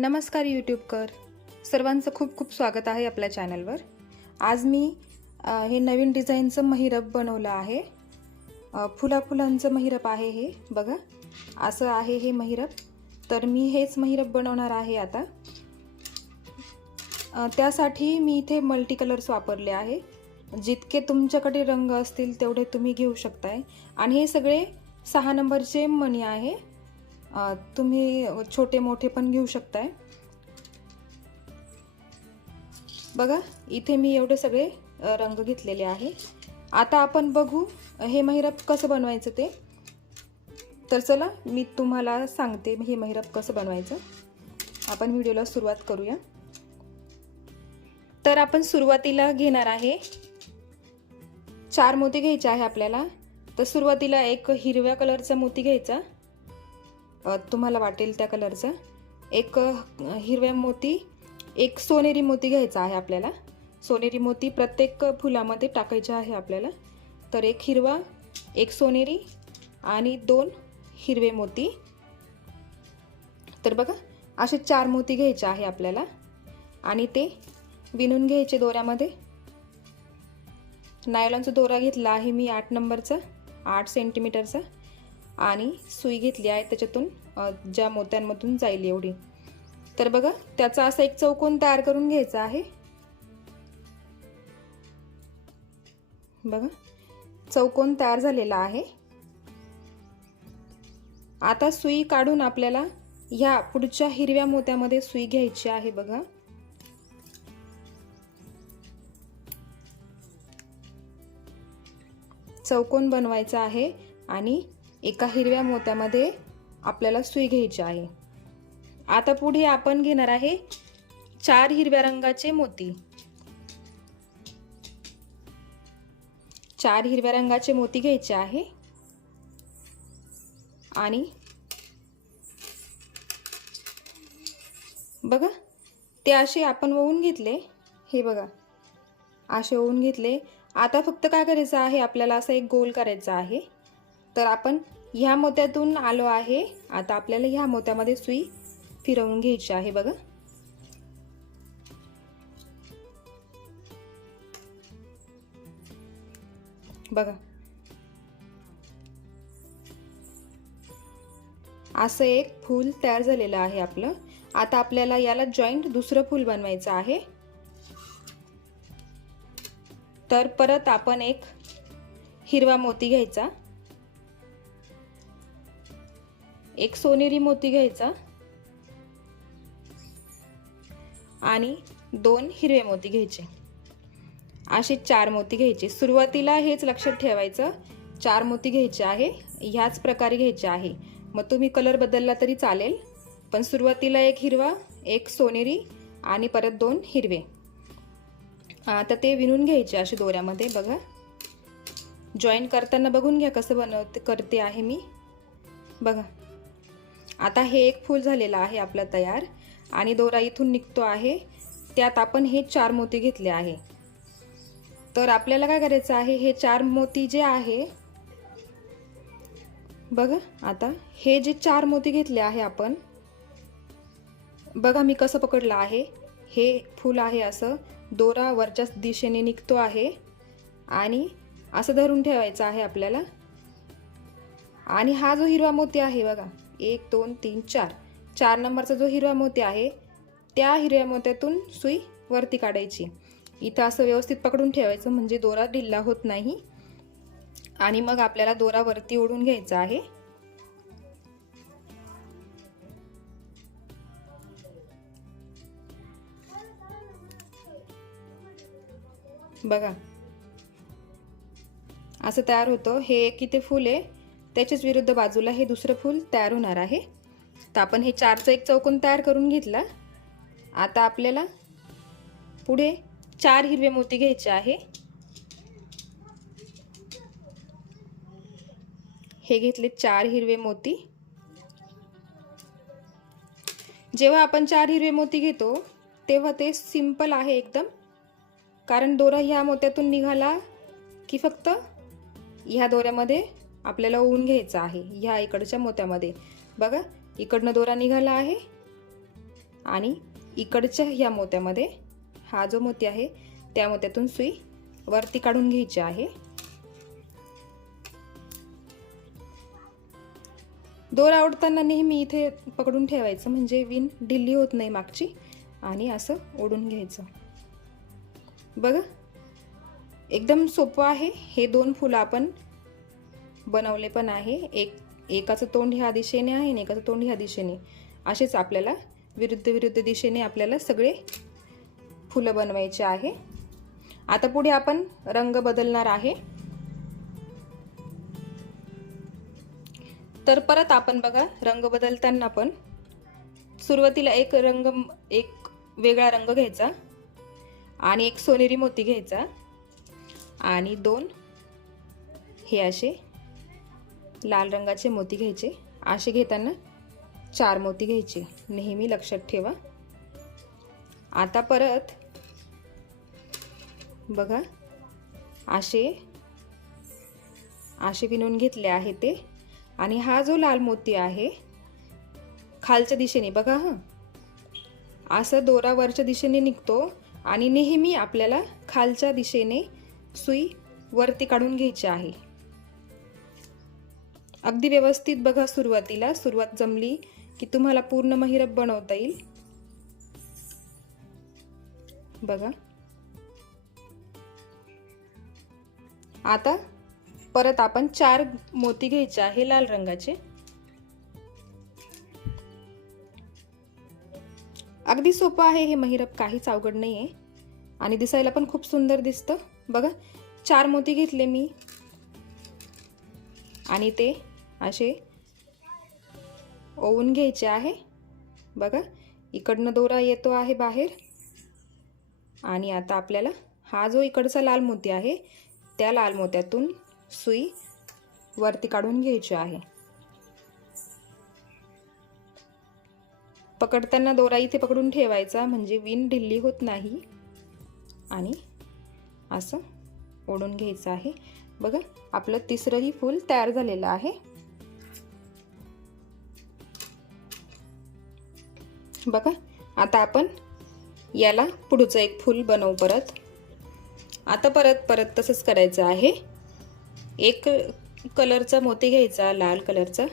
नमस्कार यूट्यूबकर सर्वांचं खूप खूप स्वागत आहे आपल्या चॅनलवर. आज मी हे नवीन डिझाईनचं महिरप बनवलं आहे. फुला फुलांचं महिरप आहे हे बघा. असं आहे हे महिरप. तर मी हेच महिरप बनवणार आहे आता. त्यासाठी मी इथे मल्टी कलर्स वापरले आहे. जितके तुमच्याकडे रंग असतील तेवढे तुम्ही घेऊ शकताय. आणि हे सगळे सहा नंबरचे मणी आहे. तुम्ही छोटे मोठे पण घेऊ शकताय. बघा इथे मी एवढे सगळे रंग घेतलेले आहे. आता आपण बघू हे महिरप कसं बनवायचं ते. तर चला मी तुम्हाला सांगते हे महिरप कसं बनवायचं. आपण व्हिडिओला सुरुवात करूया. तर आपण सुरुवातीला घेणार आहे. चार मोती घ्यायचे आहे आपल्याला. तर सुरुवातीला एक हिरव्या कलरचा मोती घ्यायचा. तुम्हाला वाटेल त्या कलरचा. एक हिरव्या मोती एक सोनेरी मोती घ्यायचा आहे आपल्याला. सोनेरी मोती प्रत्येक फुलामध्ये टाकायचे आहे आपल्याला. तर एक हिरवा एक सोनेरी आणि दोन हिरवे मोती. तर बघा असे चार मोती घ्यायचे आहे आपल्याला. आणि ते विणून घ्यायचे दोऱ्यामध्ये. नायलॉनचा दोरा घेतला आहे मी आठ नंबरचा आठ सेंटीमीटरचा आणि सुई घेतली आहे त्याच्यातून ज्या मोत्यांमधून जाईल एवढी. तर बघा त्याचा असा एक चौकोन तयार करून घ्यायचा आहे. बघा चौकोन तयार झालेला आहे. आता सुई काढून आपल्याला ह्या पुढच्या हिरव्या मोत्यामध्ये सुई घ्यायची आहे बघा. चौकोन बनवायचा आहे आणि एका हिरव्या मोत्यामध्ये आपल्याला सुई घ्यायची आहे. आता पुढे आपण घेणार आहे चार हिरव्या रंगाचे मोती. चार हिरव्या रंगाचे मोती घ्यायचे आहे. आणि बघा ते असे आपण ओवून घेतले. हे बघा असे ओवून घेतले. आता फक्त काय करायचं आहे? आपल्याला असा एक गोल करायचा आहे. तर आपण ह्या मोत्यातून आलो आहे. आता आपल्याला ह्या मोत्यामध्ये सुई फिरवून घ्यायची आहे बघा. बघा. असं एक फूल तयार झालेलं आहे आपलं. आता आपल्याला याला जॉईंट दुसरं फूल बनवायचं आहे. तर परत आपण एक हिरवा मोती घ्यायचा. एक सोनेरी मोती घ्यायचा. आणि दोन हिरवे मोती घ्यायचे. असे चार मोती घ्यायचे. सुरुवातीला हेच लक्षात ठेवायचं. चार मोती घ्यायचे आहे. ह्याच प्रकारे घ्यायचे आहे. मग तुम्ही कलर बदलला तरी चालेल. पण सुरुवातीला एक हिरवा एक सोनेरी आणि परत दोन हिरवे. आता ते विणून घ्यायचे असे दोऱ्यामध्ये. बघा. जॉईन करताना बघून घ्या कसं बनवते करते आहे मी. बघा. आता हे एक फूल झालेलं आहे आपलं तयार. आणि दोरा इथून निघतो आहे. त्यात आपण हे चार मोती घेतले आहे. तर आपल्याला काय करायचं आहे? हे चार मोती जे आहे बघा आता हे जे चार मोती घेतले आहे आपण बघा मी कसं पकडलं आहे. हे फूल आहे असं. दोरा वरच्या दिशेने निघतो आहे. आणि असं धरून ठेवायचं आहे आपल्याला. आणि हा जो हिरवा मोती आहे बघा एक दोन तीन चार. चार नंबरचा जो हिरवा मोती आहे त्या हिरव्या मोत्यातून सुई वरती काढायची. इथं असं व्यवस्थित पकडून ठेवायचं म्हणजे दोरा ढिल्ला होत नाही. आणि मग आपल्याला दोरा वरती ओढून घ्यायचा आहे. बघा. असं तयार होतं. हे एक इथे फूल आहे? त्याच्याच विरुद्ध बाजूला हे दुसरं फूल तयार होणार आहे. तर आपण हे चारचं एक चौकोन तयार करून घेतला. आता आपल्याला पुढे चार हिरवे मोती घ्यायचे आहे. हे घेतले चार हिरवे मोती. जेव्हा आपण चार हिरवे मोती घेतो तेव्हा ते सिंपल आहे एकदम. कारण दोरा ह्या मोत्यातून निघाला की फक्त ह्या दोऱ्यामध्ये आपल्याला ऊन घ्यायचं आहे ह्या इकडच्या मोत्यामध्ये. बघा इकडनं दोरा निघाला आहे आणि इकडच्या ह्या मोत्यामध्ये हा जो मोती आहे त्या मोत्यातून सुई वरती काढून घ्यायची आहे. दोर आवडताना नेहमी इथे पकडून ठेवायचं म्हणजे विण ढिल्ली होत नाही मागची आणि असं ओढून घ्यायचं. बघा एकदम सोपं आहे. हे दोन फुलं आपण बनवले पण आहे. एक एकाचं तोंड ह्या दिशेने आहे आणि एकाचं तोंड ह्या दिशेने. असेच आपल्याला विरुद्ध विरुद्ध दिशेने आपल्याला सगळे फुलं बनवायचे आहे. आता पुढे आपण रंग बदलणार आहे. तर परत आपण बघा रंग बदलताना पण सुरुवातीला एक रंग एक वेगळा रंग घ्यायचा आणि एक सोनेरी मोती घ्यायचा आणि दोन हे असे लाल रंगाचे मोती घ्यायचे. असे घेताना चार मोती घ्यायचे. नेहमी लक्षात ठेवा. आता परत बघा. असे असे विणून घेतले आहे ते. आणि हा जो लाल मोती आहे खालच्या दिशेने बघा हां. असं दोरा वरच्या दिशेने निघतो आणि नेहमी आपल्याला खालच्या दिशेने सुई वरती काढून घ्यायची आहे. अगदी व्यवस्थित बघा सुरुवातीला. सुरुवात जमली की तुम्हाला पूर्ण महिरप बनवता येईल. बघा. आता परत आपण चार मोती घ्यायचे आहे लाल रंगाचे. अगदी सोपं आहे हे महिरप काहीच अवघड नाही आहे आणि दिसायला पण खूप सुंदर दिसतं. बघा चार मोती घेतले मी. आणि ते असे ओवून घ्यायचे आहे. बघा इकडनं दोरा येतो आहे बाहेर. आणि आता आपल्याला हा जो इकडचा लाल मोती आहे त्या लाल मोत्यातून सुई वरती काढून घ्यायची आहे. पकडताना दोरा इथे पकडून ठेवायचा म्हणजे विण ढिल्ली होत नाही. आणि असं ओढून घ्यायचं आहे. बघा आपलं तिसरंही फूल तयार झालेलं आहे. बघा आता आपण याला पुढचं एक फूल बनवू परत. आता परत परत तसंच करायचं आहे. एक कलरचा मोती घ्यायचा लाल कलरचा.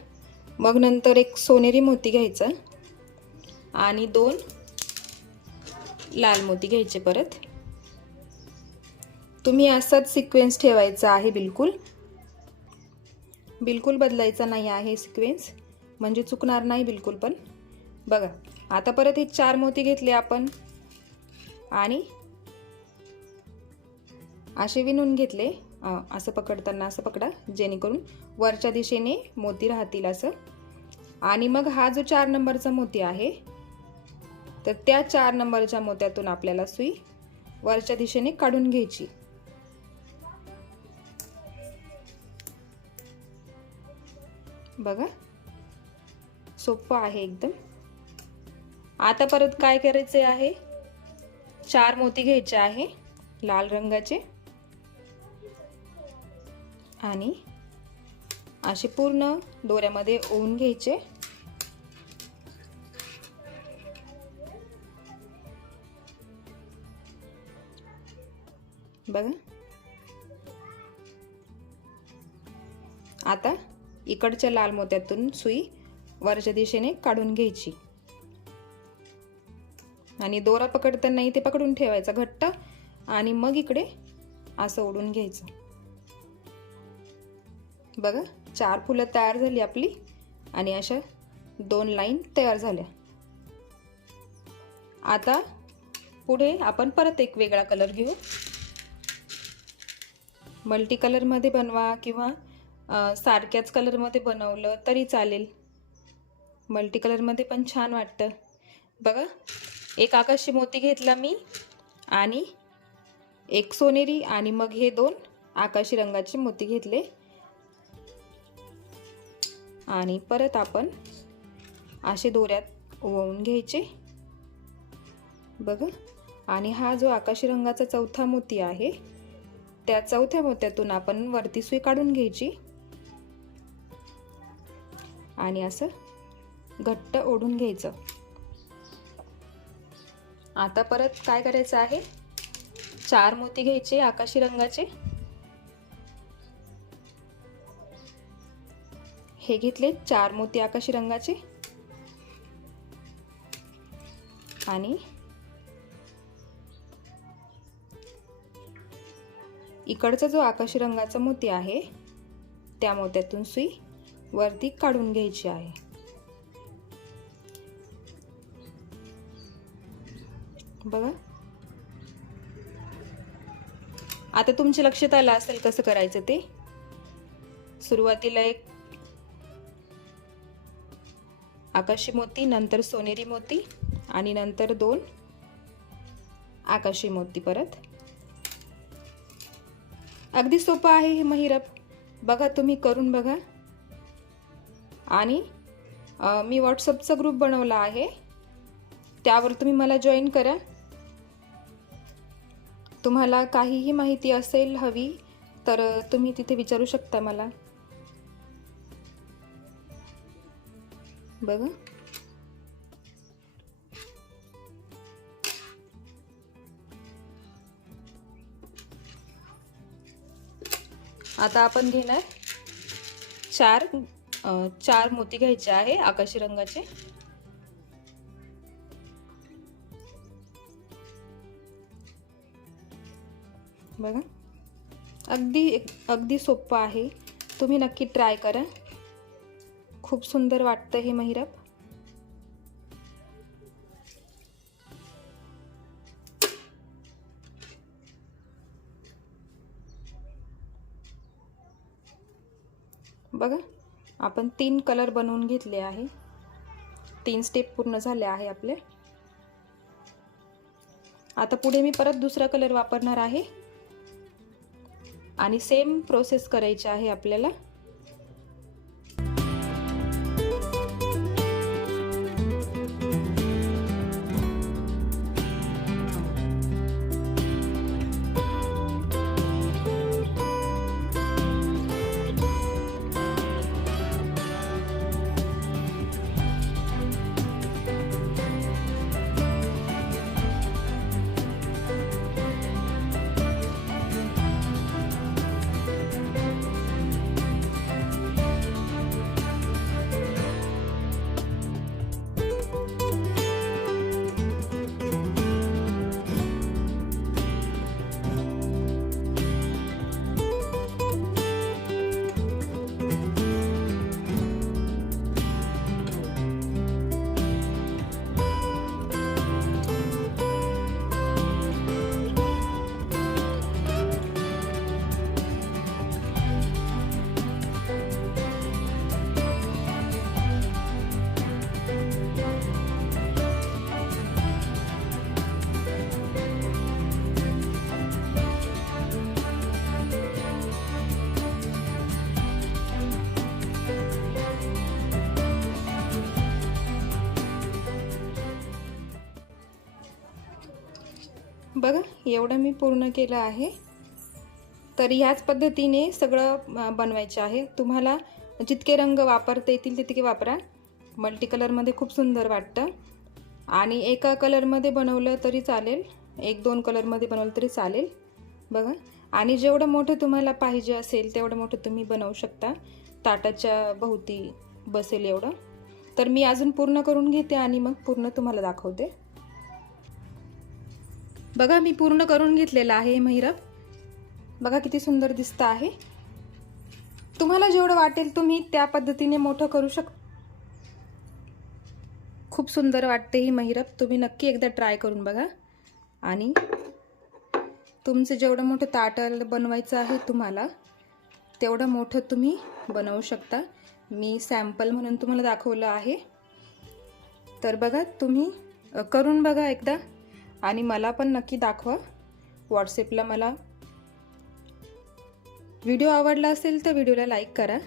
मग नंतर एक सोनेरी मोती घ्यायचा. आणि दोन लाल मोती घ्यायचे परत. तुम्ही असाच सिक्वेन्स ठेवायचा आहे बिलकुल. बिलकुल बदलायचा नाही आहे सिक्वेन्स म्हणजे चुकणार नाही बिलकुल पण. बघा आता परत हे चार मोती घेतले आपण. आणि असे विणून घेतले. असं पकडताना असं पकडा जेणेकरून वरच्या दिशेने मोती राहतील असं. आणि मग हा जो चार नंबरचा मोती आहे तर त्या चार नंबरच्या मोत्यातून आपल्याला सुई वरच्या दिशेने काढून घ्यायची. बघा. सोपं आहे एकदम. आता परत काय करायचे आहे? चार मोती घ्यायचे आहे लाल रंगाचे. आणि असे पूर्ण दोऱ्यामध्ये ओवून घ्यायचे. बघा. आता इकडच्या लाल मोत्यातून सुई वरच्या दिशेने काढून घ्यायची. आणि दोरा पकडताना इथे पकडून ठेवायचा घट्ट आणि मग इकडे असं ओढून घ्यायचं. बघा चार फुलं तयार झाली आपली आणि अशा दोन लाईन तयार झाल्या. आता पुढे आपण परत एक वेगळा कलर घेऊ. मल्टी कलरमध्ये बनवा किंवा सारख्याच कलरमध्ये बनवलं तरी चालेल. मल्टी कलरमध्ये पण छान वाटतं. बघा एक आकाशी मोती घेतला मी आणि एक सोनेरी आणि मग हे दोन आकाशी रंगाचे मोती घेतले. आणि परत आपण असे दोऱ्यात ओवून घ्यायचे. बघा. आणि हा जो आकाशी रंगाचा चौथा मोती आहे त्या चौथ्या मोत्यातून आपण वरती सुई काढून घ्यायची. आणि असं घट्ट ओढून घ्यायचं. आता परत काय करायचं आहे? चार मोती घ्यायचे आकाशी रंगाचे. हे घेतले चार मोती आकाशी रंगाचे. आणि इकडचा जो आकाशी रंगाचा मोती आहे त्या मोत्यातून सुई वरती काढून घ्यायची आहे. बघा. आता तुमच्या लक्षात आलं असेल कसं करायचं ते? सुरुवातीला एक आकाशी मोती नंतर सोनेरी मोती आणि नंतर दोन आकाशी मोती परत. अगदी सोपं आहे हे महिरप. बघा तुम्ही करून बघा. आणि मी व्हॉट्सअपचा ग्रुप बनवला आहे. त्यावर तुम्ही मला जॉईन करा. तुम्हाला काहीही माहिती असेल हवी तर तुम्ही तिथे विचारू शकता मला. बघा. आता आपण घेणार चार चार मोती घ्यायचे आहे आकाशी रंगाचे. बघा. अगदी अगदी सोपं आहे. तुम्ही नक्की ट्राय करा. खूप सुंदर वाटतं हे महिरप. बघा आपण तीन कलर बनवून घेतले आहे. तीन स्टेप पूर्ण झाले आहे आपले. आता पुढे मी परत दुसरा कलर वापरणार आहे. आणि सेम प्रोसेस करायची आहे आपल्याला. एवढं मी पूर्ण केलं आहे. तर ह्याच पद्धतीने सगळं बनवायचं आहे. तुम्हाला जितके रंग वापरता येतील तितके वापरा. मल्टी कलरमध्ये खूप सुंदर वाटतं. आणि एका कलरमध्ये बनवलं तरी चालेल. एक दोन कलरमध्ये बनवलं तरी चालेल. बघा. आणि जेवढं मोठं तुम्हाला पाहिजे असेल तेवढं मोठं तुम्ही बनवू शकता. ताटाच्या भोवती बसेल एवढं. तर मी अजून पूर्ण करून घेते आणि मग पूर्ण तुम्हाला दाखवते. बघा मी पूर्ण करून घेतलेलं आहे महिरप बघा किती सुंदर दिसतं आहे. तुम्हाला जेवढं वाटेल तुम्ही त्या पद्धतीने मोठं करू शक खूप सुंदर वाटते ही महिरप तुम्ही नक्की एकदा ट्राय करून बघा. आणि तुमचं जेवढं मोठं ताटल बनवायचं आहे तुम्हाला तेवढं मोठं तुम्ही बनवू शकता. मी सॅम्पल म्हणून तुम्हाला दाखवलं आहे. तर बघा तुम्ही करून बघा एकदा. आणि मला पण नक्की दाखवा. व्हॉट्सॲपला मला. व्हिडिओ आवडला असेल तर व्हिडिओला लाईक करा.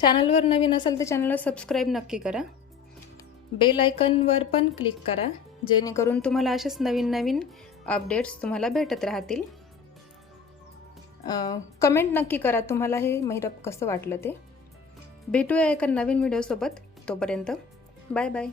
चॅनलवर नवीन असेल तर चॅनलला सबस्क्राईब नक्की करा. बेल आयकनवर पण क्लिक करा जेणेकरून तुम्हाला असेच नवीन नवीन अपडेट्स तुम्हाला भेटत राहतील. कमेंट नक्की करा तुम्हाला हे महिरप कसं वाटलं ते. भेटूया एका नवीन व्हिडिओसोबत. तोपर्यंत बाय बाय